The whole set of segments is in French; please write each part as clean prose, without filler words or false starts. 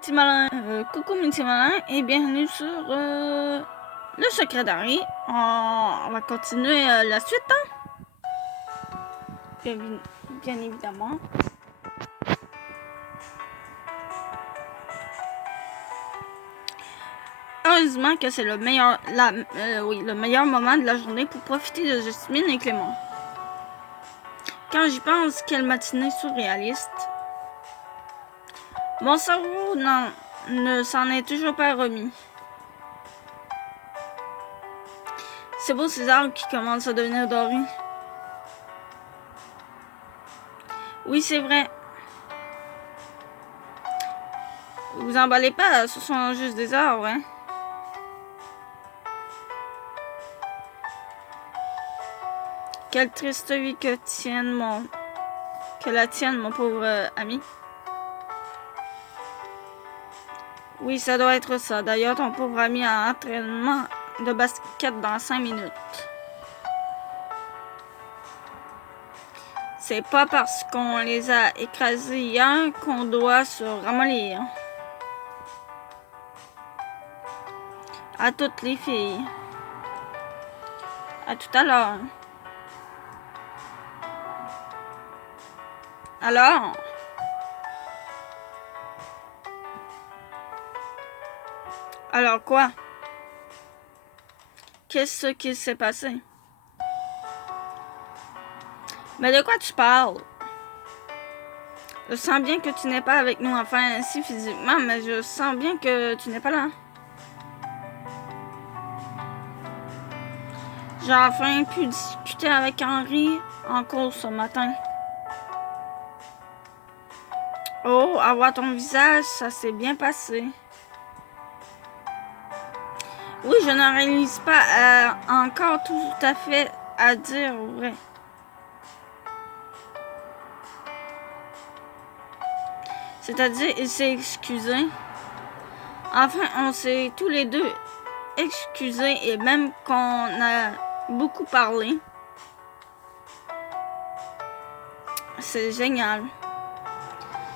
Petit malin, coucou mes petits malins et bienvenue sur le secret d'Harry. On va continuer la suite, hein? Bien évidemment. Heureusement que c'est le meilleur moment de la journée pour profiter de Jasmine et Clément. Quand j'y pense, quelle matinée surréaliste. Mon cerveau ne s'en est toujours pas remis. C'est beau ces arbres qui commencent à devenir dorés. Oui, c'est vrai. Vous emballez pas, ce sont juste des arbres, hein? Quelle triste vie que la tienne, mon pauvre ami. Oui, ça doit être ça. D'ailleurs, ton pauvre ami a un entraînement de basket dans 5 minutes. C'est pas parce qu'on les a écrasés hier qu'on doit se ramollir. À toutes les filles. À tout à l'heure. Alors? Alors quoi? Qu'est-ce qui s'est passé? Mais de quoi tu parles? Je sens bien que tu n'es pas avec nous, enfin, ainsi physiquement, mais je sens bien que tu n'es pas là. J'ai enfin pu discuter avec Henry en cours ce matin. Oh, à voir ton visage, ça s'est bien passé. Oui, je ne réalise pas encore tout à fait à dire vrai. C'est-à-dire, il s'est excusé. Enfin, on s'est tous les deux excusés et même qu'on a beaucoup parlé. C'est génial.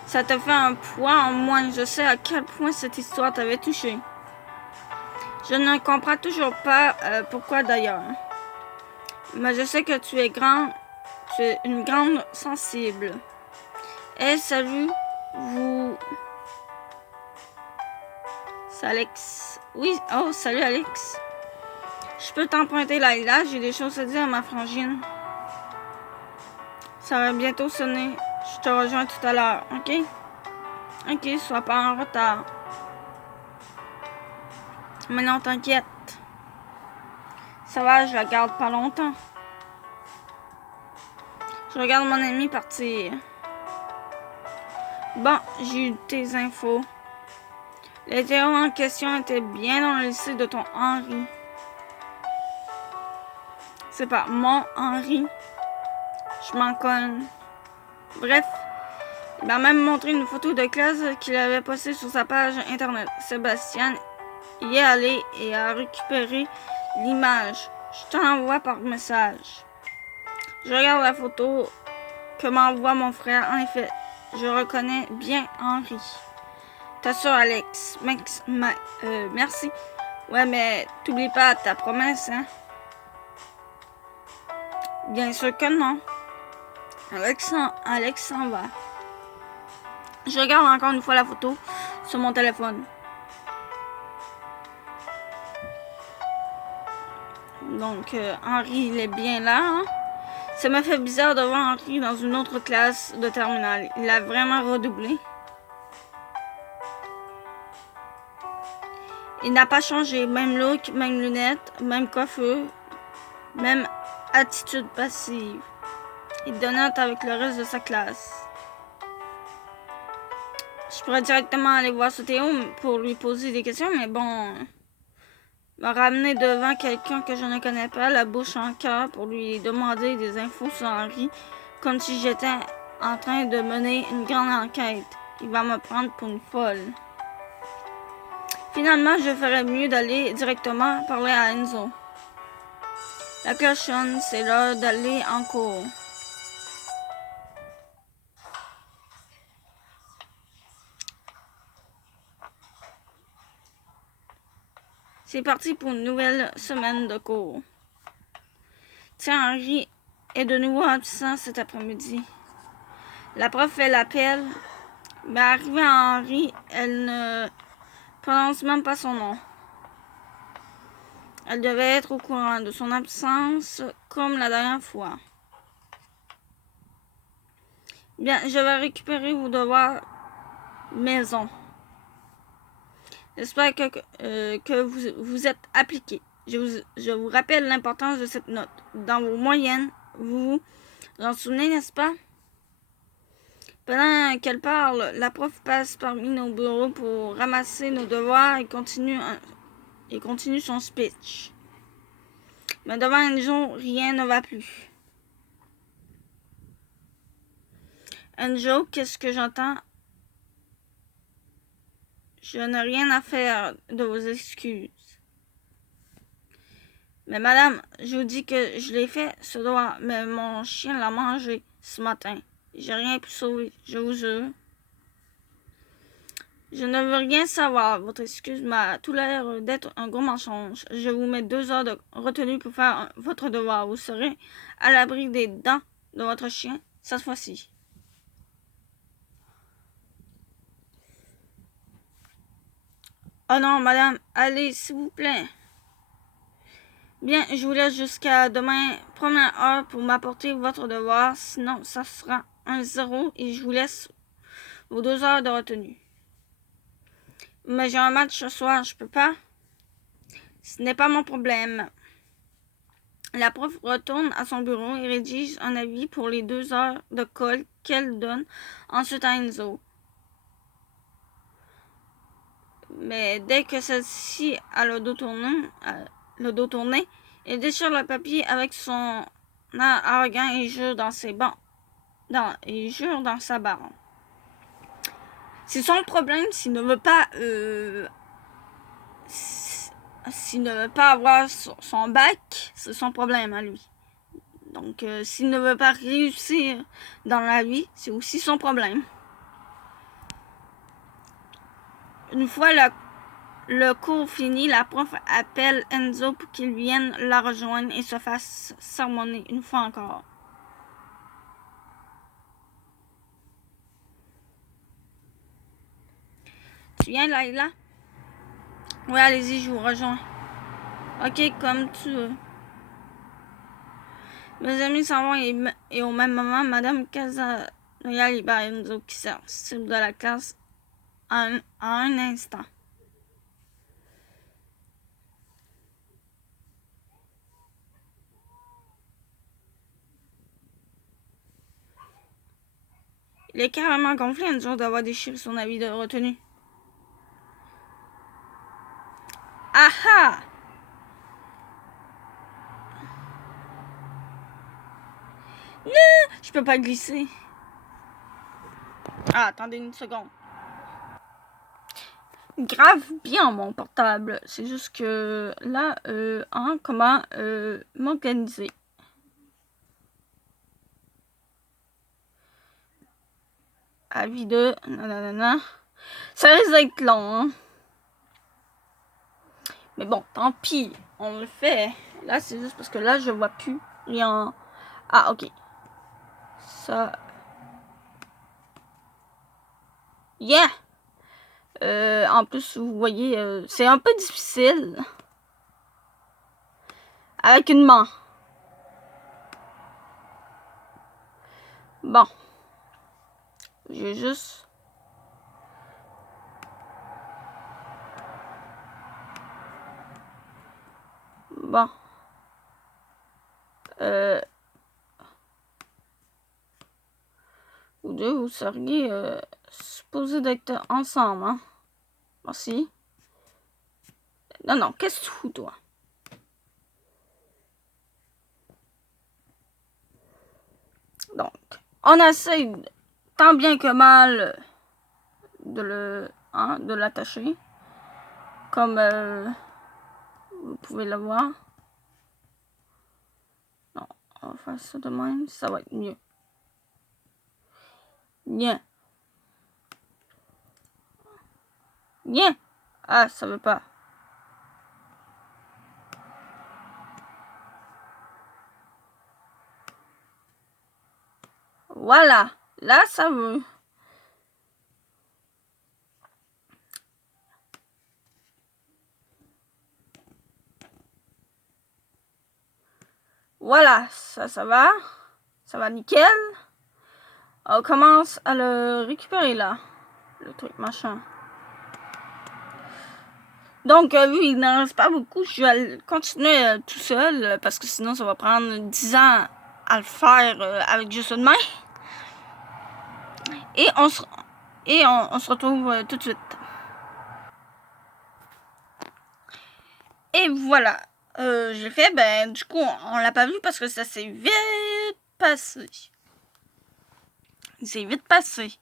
Ça te fait un poids en moins. Je sais à quel point cette histoire t'avait touché. Je ne comprends toujours pas pourquoi d'ailleurs. Mais je sais que tu es une grande sensible. Hey, salut, vous... C'est Alex. Oui, oh, salut Alex. Je peux t'emprunter là, j'ai des choses à dire à ma frangine. Ça va bientôt sonner. Je te rejoins tout à l'heure, ok? Ok, sois pas en retard. Mais non, t'inquiète. Ça va, je la garde pas longtemps. Je regarde mon ami partir. Bon, j'ai eu tes infos. L'hétéro en question était bien dans le lycée de ton Henry. C'est pas mon Henry. Je m'en cogne. Bref, il m'a même montré une photo de classe qu'il avait postée sur sa page internet. Sébastien y est allé et a récupéré l'image. Je te l'envoie par message. Je regarde la photo que m'envoie mon frère. En effet, je reconnais bien Henry. T'assures, Alex. Merci. Ouais, mais t'oublies pas ta promesse, hein? Bien sûr que non. Alex s'en va. Je regarde encore une fois la photo sur mon téléphone. Donc, Henry, il est bien là, hein? Ça m'a fait bizarre de voir Henry dans une autre classe de terminale. Il a vraiment redoublé. Il n'a pas changé. Même look, même lunettes, même coiffure, même attitude passive. Il dénote avec le reste de sa classe. Je pourrais directement aller voir ce Théo pour lui poser des questions, mais bon... Me ramener devant quelqu'un que je ne connais pas, la bouche en cœur, pour lui demander des infos sur Henry, comme si j'étais en train de mener une grande enquête. Il va me prendre pour une folle. Finalement, je ferais mieux d'aller directement parler à Enzo. La cloche sonne, c'est l'heure d'aller en cours. C'est parti pour une nouvelle semaine de cours. Tiens, Henri est de nouveau absent cet après-midi. La prof fait l'appel, mais arrivée à Henri, elle ne prononce même pas son nom. Elle devait être au courant de son absence, comme la dernière fois. Bien, je vais récupérer vos devoirs maison. J'espère que vous êtes appliqués. Je vous rappelle l'importance de cette note. Dans vos moyennes, vous vous en souvenez, n'est-ce pas? Pendant qu'elle parle, la prof passe parmi nos bureaux pour ramasser nos devoirs et continue son speech. Mais devant Enzo, rien ne va plus. Enzo, qu'est-ce que j'entends? Je n'ai rien à faire de vos excuses. Mais madame, je vous dis que je l'ai fait, ce devoir, mais mon chien l'a mangé ce matin. J'ai rien pu sauver, je vous jure. Je ne veux rien savoir. Votre excuse m'a tout l'air d'être un gros mensonge. Je vous mets 2 heures de retenue pour faire votre devoir. Vous serez à l'abri des dents de votre chien cette fois-ci. Oh non, madame, allez, s'il vous plaît. Bien, je vous laisse jusqu'à demain, première heure, pour m'apporter votre devoir. Sinon, ça sera un 0 et je vous laisse vos 2 heures de retenue. Mais j'ai un match ce soir, je peux pas. Ce n'est pas mon problème. La prof retourne à son bureau et rédige un avis pour les 2 heures de colle qu'elle donne ensuite à Enzo. Mais dès que celle-ci a le dos tourné, elle déchire le papier avec son air arrogant et jure dans sa barre. C'est son problème s'il ne veut pas avoir son bac, c'est son problème à lui. Donc, s'il ne veut pas réussir dans la vie, c'est aussi son problème. Une fois le cours fini, la prof appelle Enzo pour qu'il vienne la rejoindre et se fasse sermonner une fois encore. Tu viens, Laila? Oui, allez-y, je vous rejoins. Ok, comme tu veux. Mes amis s'en vont et au même moment, Madame Casanoya libère Enzo qui sort de la classe en un instant. Il est carrément gonflé Enzo d'avoir déchiré son avis de retenue. Aha! Non! Je peux pas glisser. Ah, attendez une seconde. Grave bien mon portable. C'est juste que là, comment m'organiser. Avis de nanana. Ça risque d'être long, hein. Mais bon, tant pis. On le fait. Là, c'est juste parce que là, je vois plus rien. Ah, ok. Ça. Yeah! En plus, vous voyez, c'est un peu difficile. Avec une main. Bon. J'ai juste... Bon. Vous deux, vous seriez supposés d'être ensemble, hein? Merci. Non, qu'est-ce que tu fous, toi? Donc, on essaie tant bien que mal de l'attacher. Comme vous pouvez le voir. Non, on va faire ça de même, ça va être mieux. Bien. Bien. Ah, ça veut pas. Voilà, là ça veut. Voilà, ça va. Ça va nickel. On commence à le récupérer là. Le truc machin. Donc, vu qu'il n'en reste pas beaucoup, je vais continuer tout seul. Parce que sinon, ça va prendre 10 ans à le faire avec juste une main. Et on se retrouve tout de suite. Et voilà. J'ai fait, ben, du coup, on l'a pas vu parce que ça s'est vite passé. C'est vite passé.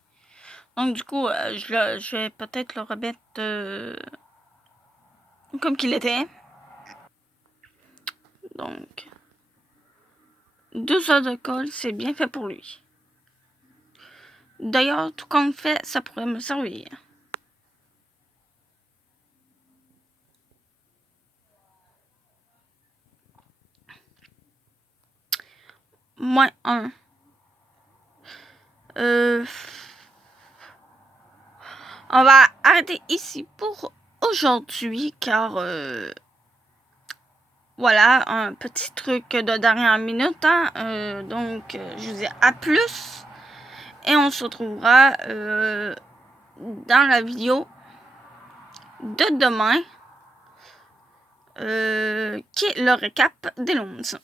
Donc, du coup, je vais peut-être le remettre comme qu'il était. Donc, 2 heures de colle, c'est bien fait pour lui. D'ailleurs, tout comme fait, ça pourrait me servir. -1. On va arrêter ici pour aujourd'hui, car voilà, un petit truc de dernière minute. Hein, donc, je vous dis à plus. Et on se retrouvera dans la vidéo de demain, qui est le récap des Loons.